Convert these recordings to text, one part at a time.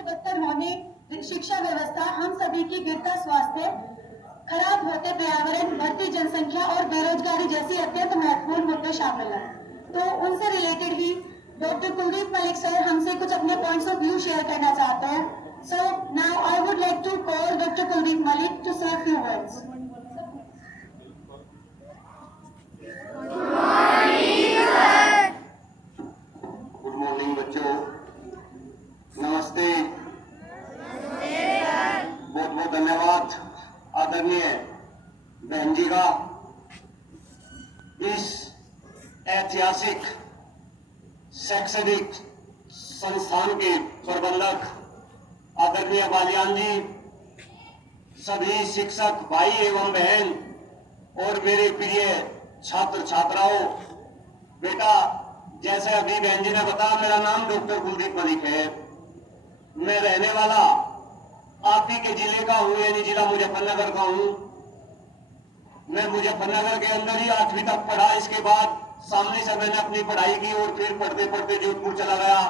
से बदतर होने शिक्षा व्यवस्था, हम सभी की गिरता स्वास्थ्य, खराब होते पर्यावरण, बढ़ती जनसंख्या और बेरोजगारी जैसी अत्यंत महत्वपूर्ण मुद्दे शामिल हैं। तो उनसे रिलेटेड ही डॉक्टर कुलदीप मलिक सर हमसे कुछ अपने पॉइंट्स ऑफ व्यू शेयर करना चाहते हैं। So now I would like to call doctor Kuldeep Malik to say few words. Good morning बच्चों, नमस्ते। बहुत बहुत धन्यवाद आदरणीय बहन जी का इस ऐतिहासिक शैक्षणिक संस्थान के प्रबंधक आदरणीय बालियान जी, सभी शिक्षक भाई एवं बहन और मेरे प्रिय छात्र छात्राओं। बेटा, जैसे अभी बहन जी ने बताया, मेरा नाम डॉक्टर कुलदीप मलिक है। मैं रहने वाला आप ही के जिले का हूं, यानी जिला मुजफ्फरनगर का हूं। मैं मुजफ्फरनगर के अंदर ही 8वीं तक पढ़ा। इसके बाद सामने से मैंने अपनी पढ़ाई की और फिर पढ़ते पढ़ते जोधपुर चला गया।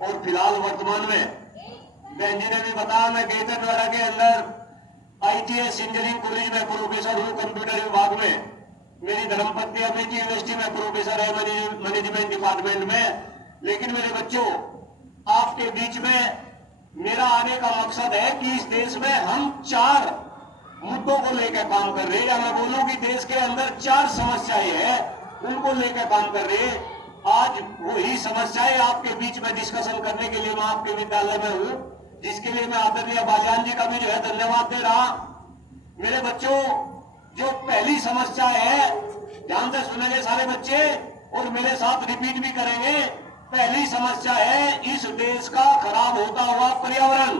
और फिलहाल वर्तमान में बहन जी ने भी बताया, मैं ग्रेटर नोएडा के अंदर ITS इंजीनियरिंग कॉलेज में प्रोफेसर हूं कंप्यूटर विभाग में। मेरी धर्मपत्नी अमेरिकी यूनिवर्सिटी में प्रोफेसर है मैनेजमेंट डिपार्टमेंट में। लेकिन मेरे बच्चों, आपके बीच में मेरा आने का मकसद है कि इस देश में हम 4 मुद्दों को लेकर काम कर रहे हैं, या मैं बोलूं कि देश के अंदर 4 समस्याएं हैं, उनको लेकर काम कर रहे हैं। आज वही समस्याएं आपके बीच में डिस्कशन करने के लिए मैं आपके विद्यालय में हूं, जिसके लिए मैं आदरणीय बालियान जी का भी जो है धन्यवाद दे रहा। मेरे बच्चों, जो पहली समस्या है, ध्यान से सुनेंगे सारे बच्चे और मेरे साथ रिपीट भी करेंगे। पहली समस्या है इस देश का खराब होता हुआ पर्यावरण।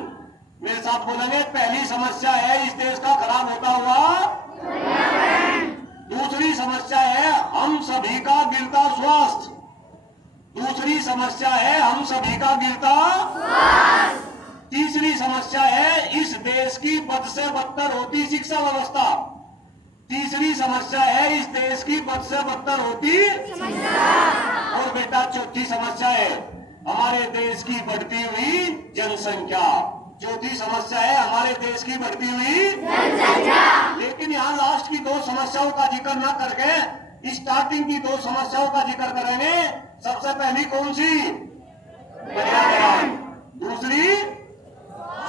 मेरे साथ बोलेंगे, पहली समस्या है इस देश का खराब होता हुआ पर्यावरण। दूसरी समस्या है हम सभी का गिरता स्वास्थ्य। दूसरी समस्या है हम सभी का गिरता स्वास्थ्य। तीसरी समस्या है इस देश की बद से बदतर होती शिक्षा व्यवस्था। तीसरी समस्या है इस देश की बद से बदतर होती और बेटा, चौथी समस्या है हमारे देश की बढ़ती हुई जनसंख्या। चौथी समस्या है हमारे देश की बढ़ती हुई जनसंख्या। लेकिन यहाँ लास्ट की 2 समस्याओं का जिक्र न करके स्टार्टिंग की 2 समस्याओं का जिक्र करेंगे। सबसे पहली कौन सी? पर्यावरण। दूसरी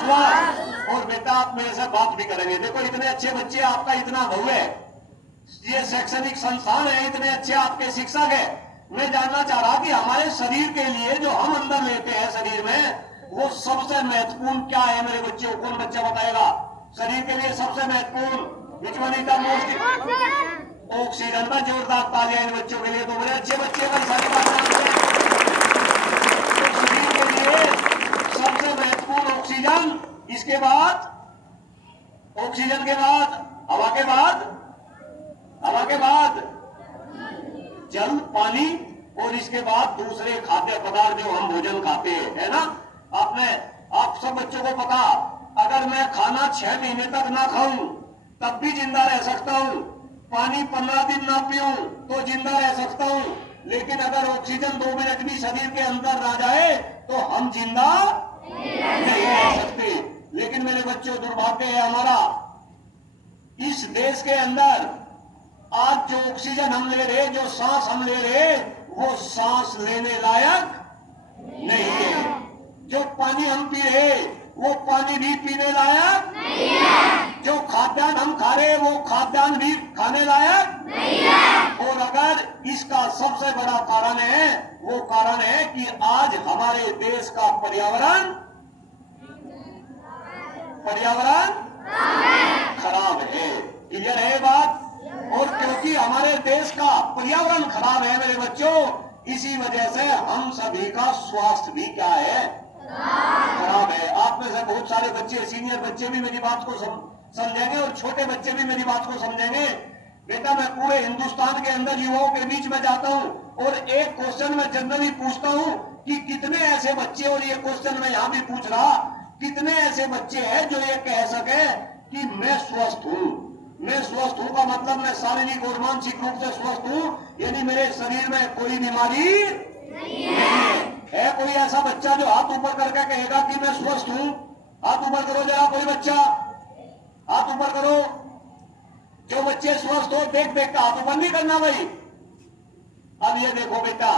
स्वास्थ्य। और बेटा, आप मेरे से बात भी करेंगे। देखो, इतने अच्छे बच्चे, आपका इतना भव है, ये शैक्षणिक संस्थान है, इतने अच्छे आपके शिक्षक है। मैं जानना चाह रहा कि हमारे शरीर के लिए जो हम अंदर लेते हैं शरीर में, वो सबसे महत्वपूर्ण क्या है मेरे बच्चों? कौन बच्चा बताएगा? शरीर के लिए सबसे महत्वपूर्ण which one is the most? Oxygen. में जोरदार तालियां इन बच्चों के लिए। तो बड़े अच्छे बच्चे का सारी बात जानते हैं। तो शरीर के लिए सबसे महत्वपूर्ण ऑक्सीजन, इसके बाद ऑक्सीजन के बाद हवा के बाद जल, पानी, और इसके बाद दूसरे खाद्य पदार्थ जो हम भोजन खाते हैं, है ना? आप सब बच्चों को पता, अगर मैं खाना 6 महीने तक ना खाऊं तब भी जिंदा रह सकता हूं। पानी 15 दिन ना पीऊं तो जिंदा रह सकता हूं। लेकिन अगर ऑक्सीजन 2 मिनट भी शरीर के अंदर ना जाए तो हम जिंदा नहीं रह सकते। लेकिन मेरे बच्चों, दुर्भाग्य है हमारा, इस देश के अंदर आज जो ऑक्सीजन हम ले रहे, जो सांस हम ले रहे, वो सांस लेने लायक नहीं है। जो पानी हम पी रहे, वो पानी भी पीने लायक नहीं है। जो खाद्यान्न हम खा रहे, वो खाद्यान्न भी खाने लायक नहीं है। और अगर इसका सबसे बड़ा कारण है, वो कारण है कि आज हमारे देश का पर्यावरण खराब है। क्लियर है बात? और क्योंकि हमारे देश का पर्यावरण खराब है मेरे बच्चों, इसी वजह से हम सभी का स्वास्थ्य भी क्या है? खराब है। आप में से बहुत सारे बच्चे, सीनियर बच्चे भी मेरी बात को समझेंगे और छोटे बच्चे भी मेरी बात को समझेंगे। बेटा, मैं पूरे हिंदुस्तान के अंदर युवाओं के बीच में जाता हूं और एक क्वेश्चन मैं जनरली पूछता हूं कि कितने ऐसे बच्चे, और ये क्वेश्चन मैं यहां भी पूछ रहा, कितने ऐसे बच्चे हैं जो ये कह सके कि मैं स्वस्थ हूं? मैं स्वस्थ हूं का मतलब मैं शारीरिक और मानसिक रूप से स्वस्थ हूं, यानी मेरे शरीर में कोई बीमारी नहीं है। है कोई ऐसा बच्चा जो हाथ ऊपर करके कहेगा कि मैं स्वस्थ हूं? हाथ ऊपर करो जरा, कोई बच्चा हाथ ऊपर करो। जो बच्चे स्वस्थ हो देख देख कर हाथ ऊपर नहीं करना भाई। अब ये देखो बेटा,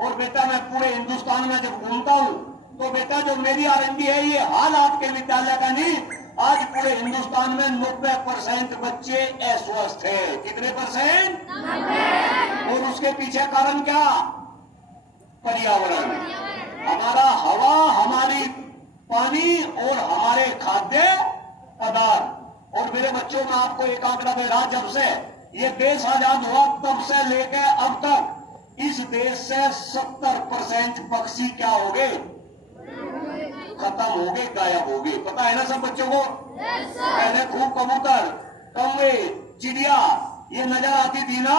और बेटा मैं पूरे हिंदुस्तान में जब घूमता हूं तो बेटा जो मेरी आरएनडी है ये हाल आपके विद्यालय का नहीं, आज पूरे हिंदुस्तान में 90% बच्चे अस्वस्थ है। कितने परसेंट? और उसके पीछे कारण क्या? पर्यावरण। हमारा हवा, हमारी पानी और हमारे खाद्य पदार्थ। और मेरे बच्चों में आपको एक आंकड़ा दे रहा, जब से ये देश आजाद हुआ तब से लेकर अब तक इस देश से 70% पक्षी क्या हो गए? खत्म हो गए, गायब हो गए। पता है ना सब बच्चों को? पहले खूब कबूतर, कौवे, चिड़िया ये नजर आती थी ना।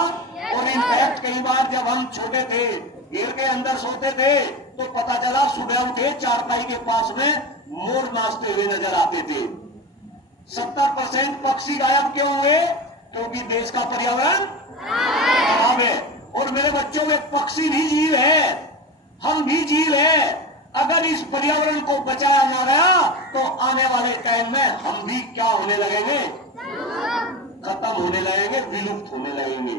और इनफैक्ट कई बार जब हम छोटे थे, घेर के अंदर सोते थे तो पता चला सुबह उठे चारपाई के पास में मोर नाचते हुए नजर आते थे। 70% पक्षी गायब क्यों हुए? क्योंकि देश का पर्यावरण खराब है। और मेरे बच्चों में पक्षी भी जीव है, हम भी जीव है। अगर इस पर्यावरण को बचाया ना गया तो आने वाले टाइम में हम भी क्या होने लगेंगे? खत्म होने लगेंगे, विलुप्त होने लगेंगे।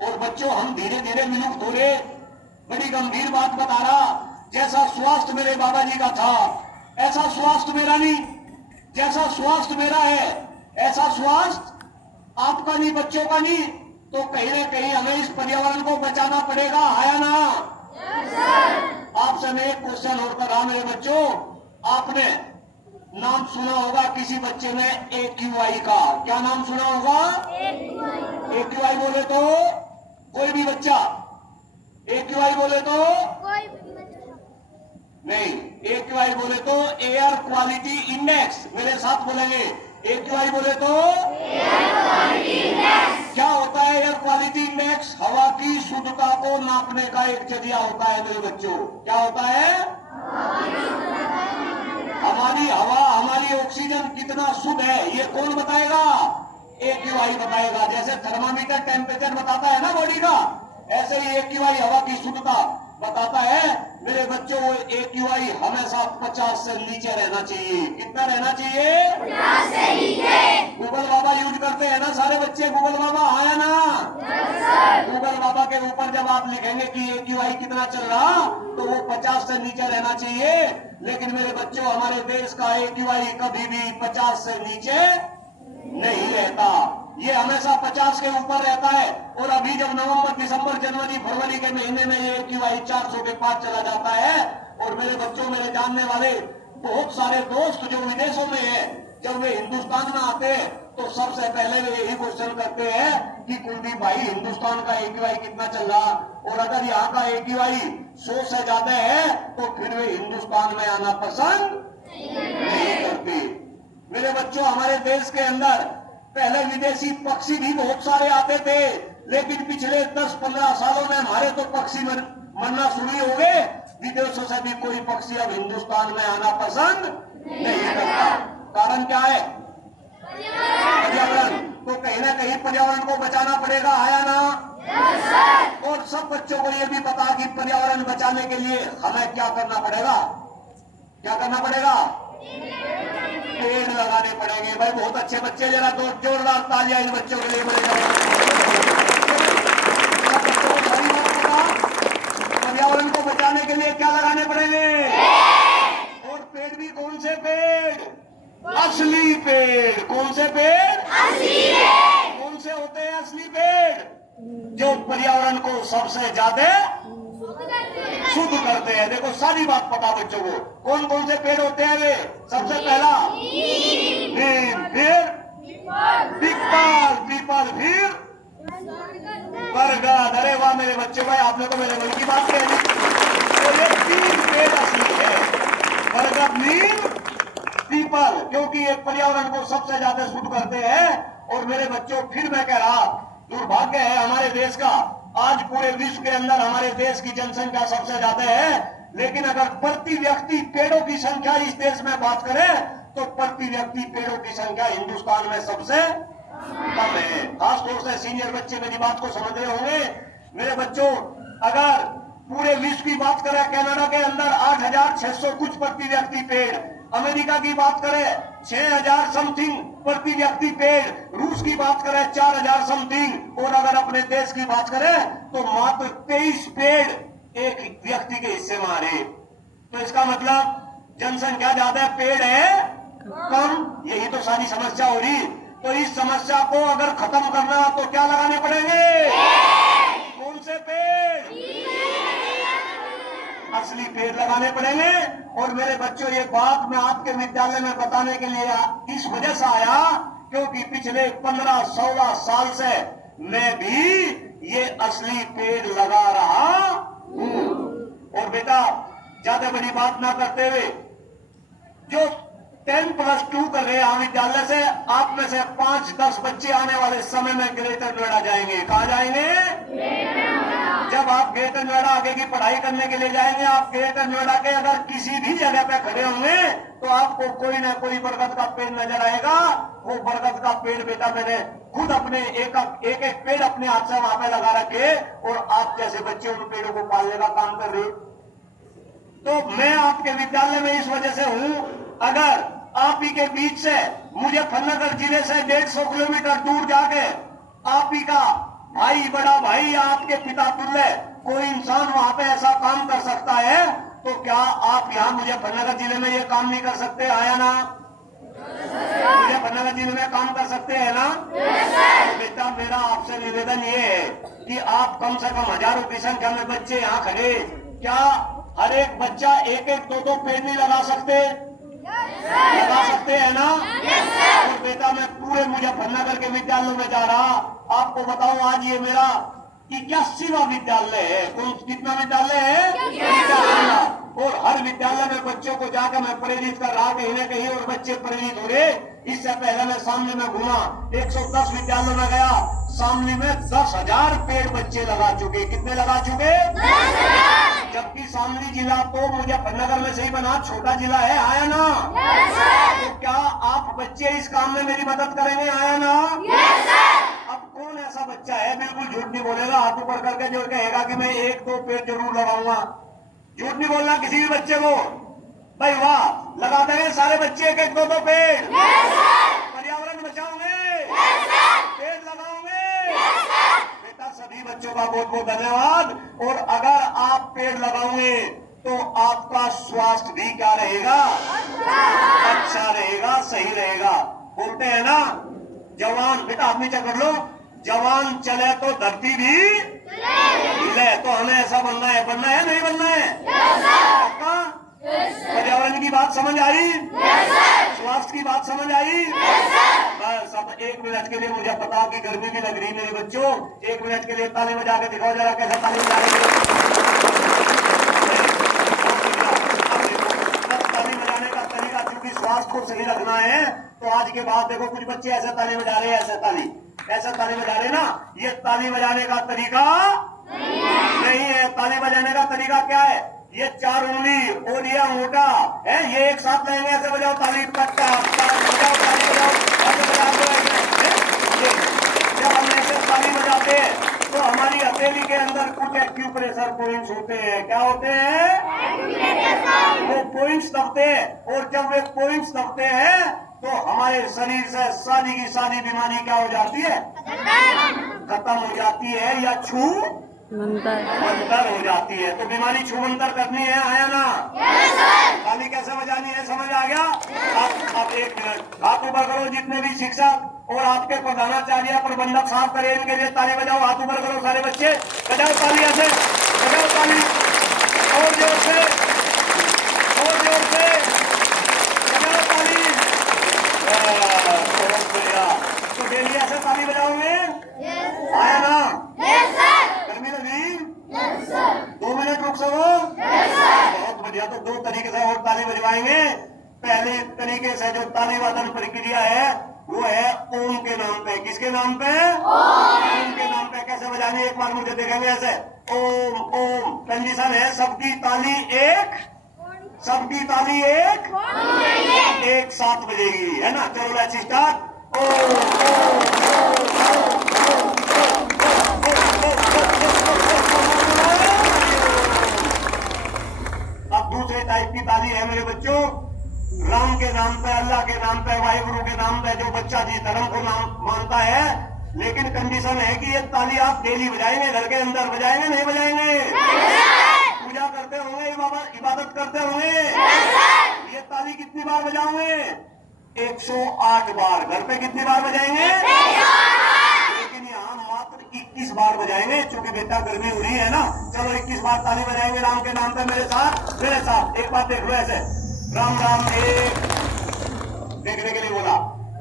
और बच्चों हम धीरे धीरे विलुप्त हो रहे। बड़ी गंभीर बात बता रहा, जैसा स्वास्थ्य मेरे बाबा जी का था ऐसा स्वास्थ्य मेरा नहीं। जैसा स्वास्थ्य मेरा है ऐसा स्वास्थ्य आपका नहीं, बच्चों का नहीं। तो कहीं ना कहीं हमें इस पर्यावरण को बचाना पड़ेगा, है ना? आपसे मैं एक क्वेश्चन और कर रहा मेरे बच्चों, आपने नाम सुना होगा किसी बच्चे ने AQI का। क्या नाम सुना होगा? AQI बोले तो कोई भी बच्चा, AQI बोले तो नहीं, AQI बोले तो एयर क्वालिटी इंडेक्स। मेरे साथ बोलेंगे, AQI बोले तो क्या होता है एयर क्वालिटी इंडेक्स? हवा की शुद्धता को नापने का एक जरिया होता है मेरे बच्चों। क्या होता है? हमारी हवा, हमारी ऑक्सीजन कितना शुद्ध है ये कौन बताएगा? AQI बताएगा। जैसे थर्मामीटर टेम्परेचर बताता है ना बॉडी का, ऐसे ही AQI हवा की शुद्धता बताता है। मेरे बच्चों AQI हमेशा 50 से नीचे रहना चाहिए। कितना रहना चाहिए? 50 से नीचे। गूगल बाबा यूज करते हैं ना सारे बच्चे? गूगल बाबा आया ना? गूगल बाबा के ऊपर जब आप लिखेंगे कि AQI कितना चल रहा तो वो 50 से नीचे रहना चाहिए। लेकिन मेरे बच्चों हमारे देश का AQI कभी भी 50 से नीचे नहीं रहता, ये हमेशा 50 के ऊपर रहता है। और अभी जब नवंबर, दिसंबर, जनवरी, फरवरी के महीने में ये AQI 400 के पार चला जाता है। और मेरे बच्चों, मेरे जानने वाले बहुत सारे दोस्त जो विदेशों में है, जब वे हिंदुस्तान में आते हैं तो सबसे पहले वे यही क्वेश्चन करते हैं कि कुलदीप भाई हिंदुस्तान का AQI कितना चल रहा? और अगर यहाँ का AQI 100 से ज्यादा है तो फिर वे हिंदुस्तान में आना पसंद नहीं करते। मेरे बच्चों हमारे देश के अंदर पहले विदेशी पक्षी भी बहुत सारे आते थे, लेकिन पिछले 10-15 सालों में हमारे तो पक्षी मरना शुरू हो गए। विदेशों से भी कोई पक्षी अब हिंदुस्तान में आना पसंद नहीं करता। कारण क्या है? पर्यावरण। तो कहीं ना कहीं पर्यावरण को बचाना पड़ेगा, आया ना? और सब बच्चों को ये भी पता कि पर्यावरण बचाने के लिए हमें क्या करना पड़ेगा? क्या करना पड़ेगा? पेड़ लगाने पड़ेंगे। भाई बहुत अच्छे बच्चे, जरा दो जोरदार तालियां इन बच्चों के लिए। पर्यावरण को बचाने के लिए क्या लगाने पड़ेंगे? और पेड़ भी कौन से पेड़? असली पेड़। कौन से पेड़? असली पेड़। कौन से होते हैं असली पेड़? जो पर्यावरण को सबसे ज्यादा शुद्ध करते हैं। देखो सारी बात पता बच्चों को। कौन कौन से पेड़ होते हैं वे? सबसे पहला नीम, फिर पीपल, फिर बरगद। अरे वाह मेरे बच्चों, भाई आपने तो मेरे मन की बात कह दी। तो ये 3 पेड़ असली है, बरगद, नीम, पीपल, क्योंकि ये पर्यावरण को सबसे ज्यादा शुद्ध करते हैं। और मेरे बच्चों फिर मैं कह रहा, दुर्भाग्य है हमारे देश का, आज पूरे विश्व के अंदर हमारे देश की जनसंख्या सबसे ज्यादा है, लेकिन अगर प्रति व्यक्ति पेड़ों की संख्या इस देश में बात करें तो प्रति व्यक्ति पेड़ों की संख्या हिंदुस्तान में सबसे कम है। खासतौर से सीनियर बच्चे मेरी बात को समझ रहे होंगे। मेरे बच्चों, अगर पूरे विश्व की बात करें, कनाडा के अंदर 8,600 कुछ प्रति व्यक्ति पेड़, अमेरिका की बात करें 6,000 समथिंग प्रति व्यक्ति पेड़, रूस की बात करें 4,000 समथिंग, और अगर अपने देश की बात करें तो मात्र 23 पेड़ एक व्यक्ति के हिस्से में आ रहे। तो इसका मतलब जनसंख्या ज्यादा, पेड़ है कम, यही तो सारी समस्या हो रही। तो इस समस्या को अगर खत्म करना तो क्या लगाने पड़ेंगे? कौन से पेड़? असली पेड़ लगाने पड़ेंगे। और मेरे बच्चों, ये बात मैं आपके विद्यालय में बताने के लिए इस वजह से आया क्योंकि पिछले 15-16 साल से मैं भी ये असली पेड़ लगा रहा हूं। और बेटा, ज्यादा बड़ी बात ना करते हुए, जो 10+2 कर रहे हैं विद्यालय से, आप में से 5-10 बच्चे आने वाले समय में ग्रेटर नोएडा जाएंगे। कहाँ जाएंगे? जब आप ग्रेटर नोएडा आगे की पढ़ाई करने के लिए जाएंगे, आप ग्रेटर नोएडा के अगर किसी भी जगह पे खड़े होंगे तो आपको कोई ना कोई बरगद का पेड़ नजर आएगा। वो बरगद का पेड़ बेटा मैंने खुद अपने एक एक पेड़ अपने हाथ से वहां पे लगा रखे, और आप जैसे बच्चे उन पेड़ों को पालने का काम कर रहे। तो मैं आपके विद्यालय में इस वजह से हूं, अगर आप ही के बीच से मुजफ्फरनगर जिले से 150 किलोमीटर दूर जाके आप ही का भाई, बड़ा भाई या आपके पिता तुल्य कोई इंसान वहां पे ऐसा काम कर सकता है, तो क्या आप यहाँ मुजफ्फरनगर जिले में ये काम नहीं कर सकते? आया ना? मुजफ्फरनगर जिले में काम कर सकते हैं ना? तो बेटा, मेरा आपसे निवेदन ये है कि आप कम से कम हजारों की संख्या में बच्चे यहाँ खड़े, क्या हर एक बच्चा 1-1, 2-2 पेड़ नहीं लगा सकते? लगा सकते हैं ना? और बेटा, मैं पूरे मुजफ्फरनगर के विद्यालयों में जा रहा, आपको बताऊं आज ये मेरा 81वां विद्यालय है। कितना विद्यालय है? और हर विद्यालय में बच्चों को जाकर मैं प्रेरित कर रहा कहीं ना कहीं, और बच्चे प्रेरित हो रहे। इससे पहले मैं सामने में घूमा, 110 विद्यालयों में गया, सामने में 10,000 पेड़ बच्चे लगा चुके। कितने लगा चुके? जबकि शामली जिला तो मुजफ्फरनगर में से ही बना, छोटा जिला है। आया ना? तो क्या आप बच्चे इस काम में मेरी मदद करेंगे? आया ना? अब कौन ऐसा बच्चा है, बिल्कुल झूठ नहीं बोलेगा हाथ ऊपर करके, जो कहेगा कि मैं 1-2 पेड़ जरूर लगाऊंगा? झूठ नहीं बोलना किसी भी बच्चे को। भाई वाह, लगा देंगे सारे बच्चे 1-1, 2-2 पेड़। पर्यावरण बचाओगे, पेड़ लगाओगे। बेटा, सभी बच्चों का बहुत बहुत धन्यवाद। और अगर आप पेड़ लगाओगे तो आपका स्वास्थ्य भी क्या रहेगा? अच्छा रहेगा, सही रहेगा। बोलते हैं ना, जवान, बेटा आप नीचे कर लो, जवान चले तो धरती भी हिले। तो हमें ऐसा बनना है नहीं बनना है? पक्का? पर्यावरण की बात समझ आई? स्वास्थ्य की बात समझ आई? बस अब 1 मिनट के लिए, मुझे पता कि गर्मी भी लग रही मेरे बच्चों, 1 मिनट के लिए ताली बजा के दिखाओ जरा, कैसा ताली बजा रहे हो? ताली बजाने का तरीका, क्योंकि स्वास्थ्य को सही रखना है, तो आज के बाद देखो कुछ बच्चे ऐसे ताली बजा रहे हैं, ऐसे ताली बजा रहे ना। ये ताली बजाने का तरीका नहीं है। ताली बजाने का तरीका क्या है? ये 4 उंगली और ये अंगूठा है, ये एक साथ लेंगे, ऐसे बजाओ ताली, पक्का बजाओ, ताली बजाओ, ऐसे बजाओ। जब हम ऐसे ताली बजाते हैं तो हमारी हथेली के अंदर कुछ एक्यूप्रेशर पॉइंट्स होते हैं। क्या होते हैं? वो पॉइंट्स दबते हैं, और जब वे पॉइंट्स दबते हैं तो हमारे शरीर से सारी की सारी बीमारी क्या हो जाती है? खत्म हो जाती है, या छूमंतर हो जाती है। तो बीमारी छूमंतर करनी है। आया ना? ताली कैसे बजानी है, समझ आ गया? आप 1 मिनट हाथ ऊपर करो, जितने भी शिक्षक और आपके प्रधानाचार्य प्रबंधक साहब करें, इनके लिए ताली बजाओ। हाथ ऊपर करो सारे बच्चे, बजाओ ताली, ऐसे बजाओ ताली, और जोर से, और जोर से बजाओ ताली। बहुत बढ़िया। तो डेली ऐसे ताली बजाओगे? आया ना? गर्मी लगी? 2 मिनट रुक सको? बहुत बढ़िया। तो 2 तरीके से और ताली बजवाएंगे। पहले तरीके से जो ताली वादन प्रक्रिया है वो है ओम के नाम पे। किसके नाम पे? ओम के नाम पे। कैसे बजानी, एक बार मुझे देखेंगे ऐसे, ओम ओम। कंडीशन है सबकी ताली एक साथ बजेगी, है ना? चलो लेट्स स्टार्ट। ओम ओम ओम ओम ओम ओम ओम ओम ओम ओम ओम ओम। टाइप की ताली है मेरे बच्चों। राम के नाम पे, अल्लाह के नाम पे, वाहिगुरु के नाम पे जो बच्चा जिस धर्म को नाम मानता है, लेकिन कंडीशन है कि ये ताली आप डेली बजाएंगे, घर के अंदर बजाएंगे, नहीं बजाएंगे? पूजा करते होंगे, इबादत करते होंगे। ये ताली कितनी बार बजाओगे? 108 बार। घर पे कितनी बार बजाएंगे? लेकिन यहाँ मात्र 21 बार बजाएंगे, क्योंकि बेटा गर्मी हो रही है ना। चलो 21 बार ताली बजाएंगे राम के नाम पे, मेरे साथ। एक बात देख लो ऐसे, राम राम एक, देखने के लिए बोला,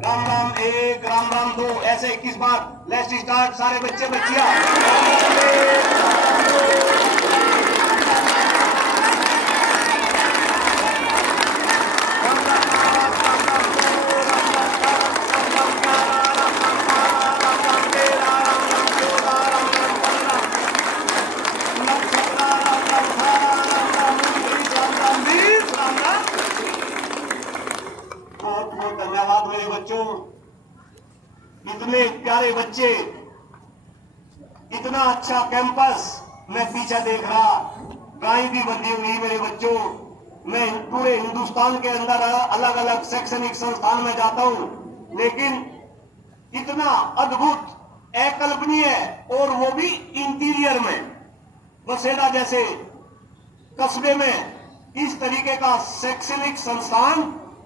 राम राम एक, राम राम दो, ऐसे 21 बार। Let's start. सारे बच्चे बच्चियां, धन्यवाद मेरे बच्चों। इतने प्यारे बच्चे, इतना अच्छा कैंपस, मैं पीछे देख रहा, गाय भी बंधी हुई मेरे बच्चों। मैं पूरे हिंदुस्तान के अंदर अलग अलग शैक्षणिक संस्थान में जाता हूं, लेकिन इतना अद्भुत, अकल्पनीय, और वो भी इंटीरियर में, बसेरा जैसे कस्बे में इस तरीके का शैक्षणिक संस्थान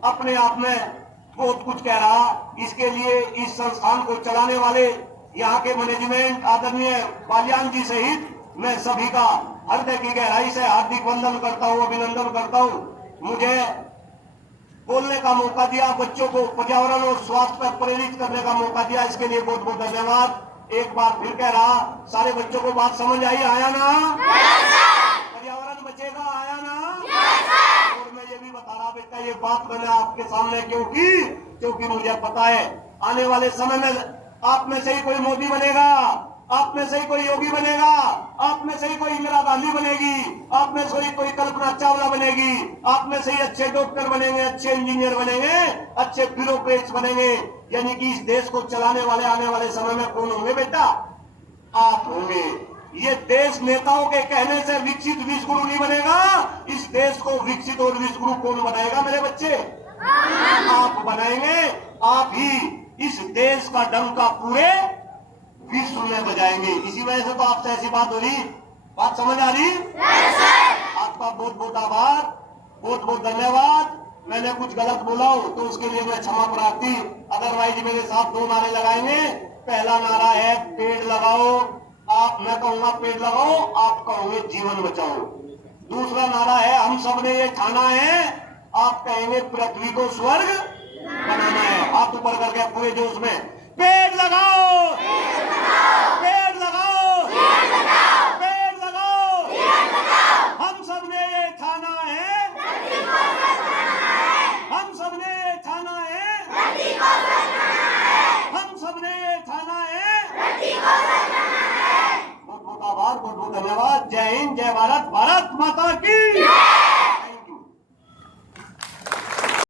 अपने आप में बहुत कुछ कह रहा। इसके लिए इस संस्थान को चलाने वाले यहाँ के मैनेजमेंट, आदरणीय बालियान जी सहित मैं सभी का हृदय की गहराई से हार्दिक वंदन करता हूँ, अभिनंदन करता हूँ। मुझे बोलने का मौका दिया, बच्चों को पर्यावरण और स्वास्थ्य पर प्रेरित करने का मौका दिया, इसके लिए बहुत बहुत धन्यवाद। एक बार फिर कह रहा, सारे बच्चों को बात समझ आई? आया ना? पर्यावरण बचेगा, आया ना? और मैं ये भी बता रहा बेटा, ये बात मैंने आपके सामने क्योंकि मुझे पता है आने वाले समय में आप में से ही कोई मोदी बनेगा, आप में से ही कोई योगी बनेगा, आप में से ही कोई इंदिरा गांधी बनेगी, आप में से ही कोई कल्पना चावला बनेगी, आप में से ही अच्छे डॉक्टर बनेंगे, अच्छे इंजीनियर बनेंगे, अच्छे ब्यूरोक्रेट्स बनेंगे। यानी कि इस देश को चलाने वाले आने वाले समय में कौन होंगे बेटा? आप होंगे। ये देश नेताओं के कहने से विकसित विश्वगुरु नहीं बनेगा। इस देश को विकसित और विश्वगुरु कौन बनाएगा मेरे बच्चे? आप बनाएंगे। आप ही इस देश का डंका पूरे विश्व में बजाएंगे। इसी वजह से तो आपसे ऐसी बात हो रही, बात समझ आ रही? आपका बहुत बहुत आभार, बहुत बहुत धन्यवाद। मैंने कुछ गलत बोला हो तो उसके लिए मैं क्षमा प्रार्थी। अदरवाइज मेरे साथ दो नारे लगाएंगे। पहला नारा है पेड़ लगाओ, मैं कहूंगा पेड़ लगाओ, आप कहोगे जीवन बचाओ। दूसरा नारा है हम सब ने ये ठाना है, आप कहेंगे पृथ्वी को स्वर्ग बनाना है। हाथ ऊपर करके पूरे जोश में, पेड़ लगाओ, पेड़ लगाओ, पेड़ लगाओ, हम सब ने ये ठाना है, हम सब ने ये ठाना है, हम सब ने ये ठाना है।